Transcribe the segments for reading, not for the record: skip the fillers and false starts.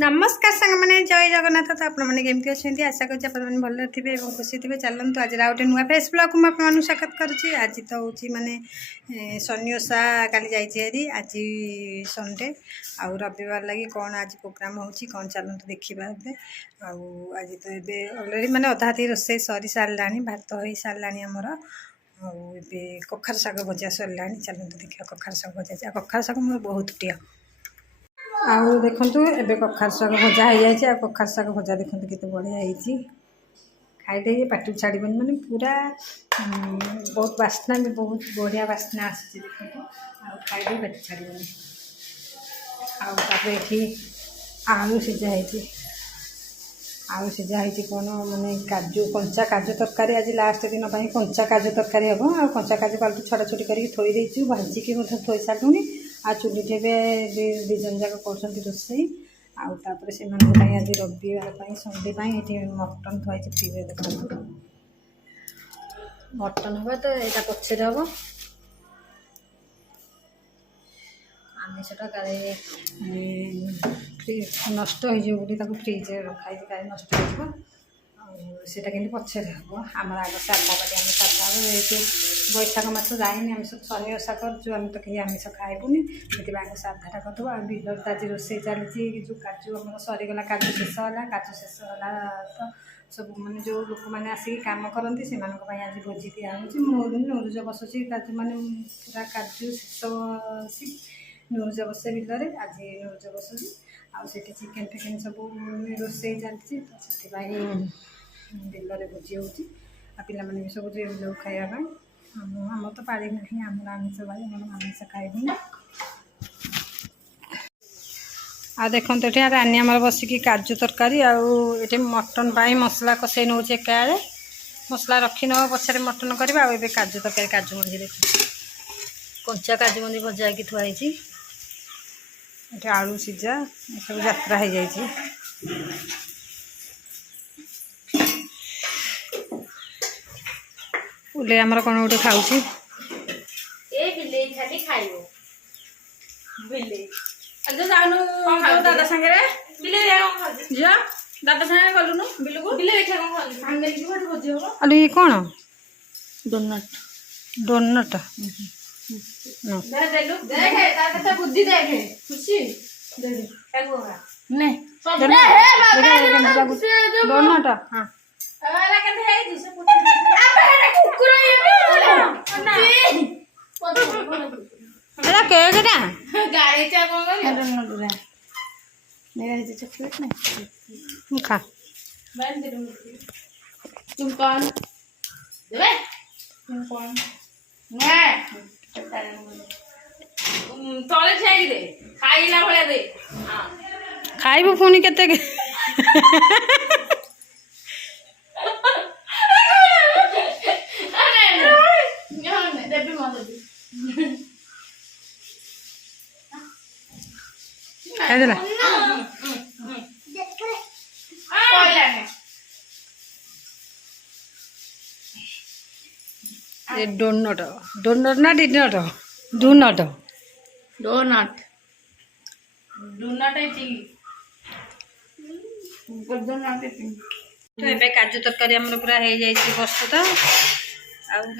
नमस्कार सांग मैंने जय जगन्नाथ। तो आपने केमती अच्छा आशा कर भल थे और खुशी थे। चलते आज गोटे नुआ फेस ब्लॉग को मुझे स्वागत करुच्ची। आज तो हूँ माने शनि ओषा काली जारी आज संडे आउ रविवार लगी कौन आज प्रोग्राम होची कौन चलते देखा आज तो ये अलरेडी माने अधा थी रोसे सरी सारा भात हो सारा आमर आए कखार शाग भजा सरला। चलते देखा कखार शाग भजा कखार शाग मोर बहुत प्रिय। आउ देखु ए कखार शाग भजा हो जाए कखार शाग भजा देखते केते बढ़िया होती खाईदे पाटी छाड़बे माने पूरा बहुत बास्ना भी बहुत बढ़िया बास्ना आसी देखो खाईदे पाटी छाड़बे। आउे आलू सीझा आलू सीझा कौन माने काजू कंचा काजू तरकारी आज लास्ट दिन कंचा काजू तरकारी हम आ कंचा काजू कालू छड़ा छुटी करके थोई देचु भाजिकी थोई सारूनी आ चुली टे दिजन जाक कर रोसे आउे से आज रविवार संडे ये मटन थोड़ी फ्रीज देखो मटन हम तो यहाँ पचर हम आमिषटा काले नष्ट हो फ्रिज रखाई कहीं नष्ट होटा कि पचर हम आम आग साधा बाटी आम साधा ये बैशाख मास जाए आम सब शनि ओषा करूँ आम तो कहीं आमिष खाइबुनि से आगे साधाटा करदे आ बिलर तो आज रोसे चली जो काजू आम सरीगला काजू शेष है काजू शेष है तो सब मैंने जो लोक मैंने आसिक कम करती से आज भोजी दिखाई नूरुज बसुची काजू मैंने पूरा काजू शेष नूरुज बसे बिलर आज नूरुज बसुची आठी चिकेन फिकेन सब रोसे चलती बिलर भोजी हो पाने भी सब जो खायापी आम तो पाड़ी ना आम आमिष भाई आमिष खाइबुनि आ देखो ये रानी आमर बसिकी काजू तरकारी आटे मटन पाई मसला कषे नौ एकाड़े मसला रखी नब पछे मटन करवा आ काजू तरकारी काजू मंजी देख कंचा काजू मंजी भजा की थुआई ये आलू सीझा सब यात्रा हो जाए। उले आमर कौन गोटे खाऊ दादा सांगे दादा सांगे गलुनु अरे ये कौन डोनट डोनट बुद्धि डोनट हाँ चॉकलेट नहीं खा तुम कौन देवे तुम कौन तले छाई दे खाइला भले दे खाइबो पुनी केते डोनट डोनट ना डिनट डोनट डोनट डोनट तो ये काजू तरकारी आम पूरा हो जाए प्रस्तुत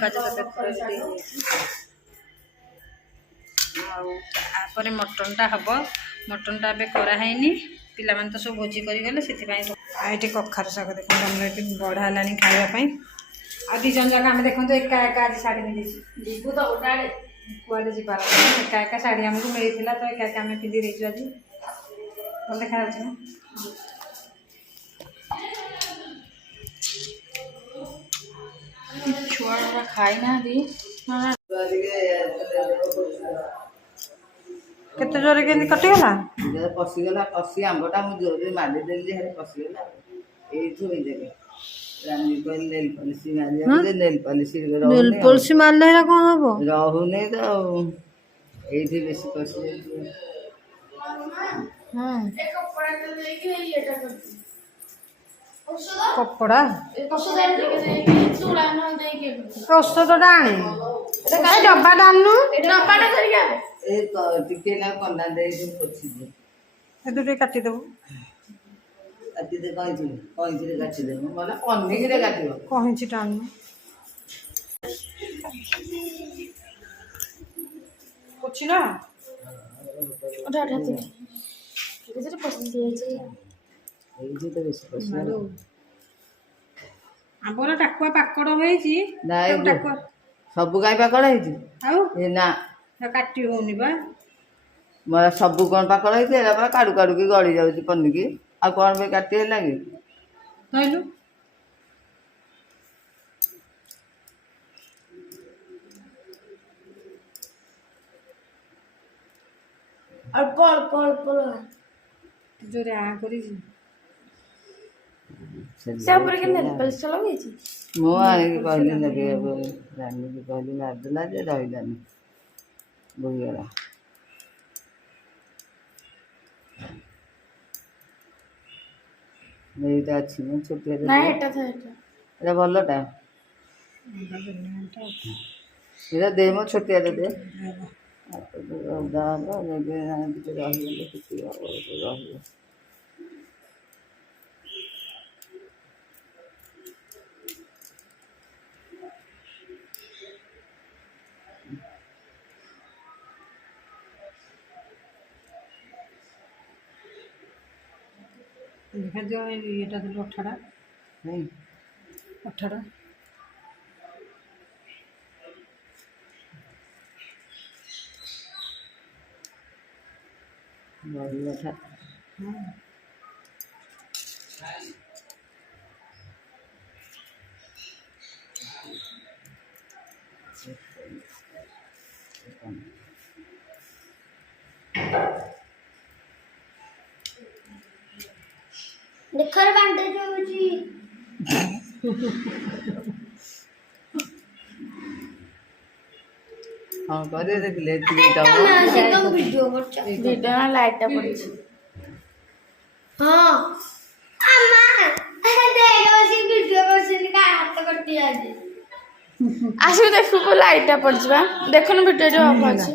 काजू तरकारी आपर मटनटा हम मटनटा ए करानी पिला तो सब भोजी करगले से कखार शाग देखते बढ़ा है खावाई आ दिजन जाक आम देखते एका एका आज शाढ़ी मिली तो कड़े जीवार एका एका शाढ़ी आमको मिलता तो एका एका आम पिंधि देचु आज भल देखा ना छुआ खाई ना केते जोरे के कटिगला पशिगला कषि आंबटा मुझे जोरे मारिदेली पशिगला ये नेल पॉलिश मारले कौन हम रहुने तो ये बेस कषि कपड़ा औषधटा आने डब्बा डालनु टिके ना कंदा दे पोछि ଏଠୁ ଟିକେ କାଟିଦେବୁ। କାଟିଦେ କଇଁଚିରେ କାଟିଦେ ମାନେ ପନିକିରେ କାଟିବ। କଇଁଚିଟା ଆଣୁନୁ। ପୋଛି ନା ଏଇଠି ତ ବେଶୀ ପଶିବ। ଆମ୍ବର ଟାକୁଆ ପାକଡ଼ ହେଇଛି। ନାଇଁ ତାକୁ ଟାକୁଆ ସବୁ କାଇଁ ପାକଳ ହେଇଛି? ଆଉ ଏ ନା କାଟି ହଉନି ବା। ମୋର ସବୁ କ'ଣ ପାକଳ ହେଇଛି? ଏରା ପରା କାଡ଼ୁ କାଡ଼ୁକି ଗଳି ଯାଉଛି ପନିକି। ଆଉ କ'ଣ ପାଇଁ କାଟି ହେଲା କି? କହିଲୁ ଅଳ୍ପ ଅଳ୍ପ ଅଳ୍ପ ଜୋରେ ଆ କରିଛି। ସେ ଉପରେ କେମିତି ନେଲ୍ ପଲିସ୍ ଲଗେଇଛି? ମୁଁ ଆଣିକି କହିଲି ଲଗେଇବାକୁ, ଜାଣିକି କହିଲି ମାରିଦେଲା ଯେ ରହିଲାନି, ବୋହିଗଲା। ଏଇଟା ଅଛି ମୁଁ ଛୋଟିଆ ନାଇଁ ଏଟା ଥାଏ ଏଟା। ଏଇଟା ଭଲଟା। ଏଇଟା ଦେ ମୋ ଛୋଟିଆଟା ଦେ। ଓଦା ହବ ଟିକେ ରହିଗଲେ ଟିକେ ରହିବ। ଦେଖାଯିବ ଇଏଟା ଦେଲୁ ଅଠାଟା ଅଠାଟା। ବଢ଼ିଗଲା। ଦେଖରେ ବାଣ୍ଡେଜ ହଉଛି। ହଁ କରିବେ ଦେଖିଲେ ଭିଡ଼ିଓ କରୁଛ ଭିଡ଼ିଓ ନା ଲାଇଟଟା ପଡିଛି। ହଁ ଆମା ଦେଖ ବସି ଭିଡ଼ିଓ କରୁଛନ୍ତି କା ହାତ କଟି ଯାଉଛି। ଆସିକି ଦେଖିବୁ ଲାଇଟଟା ପଡିଛି ବା। ଦେଖୁନୁ ଭିଡ଼ିଓ ଅଫ୍ ଅଛି।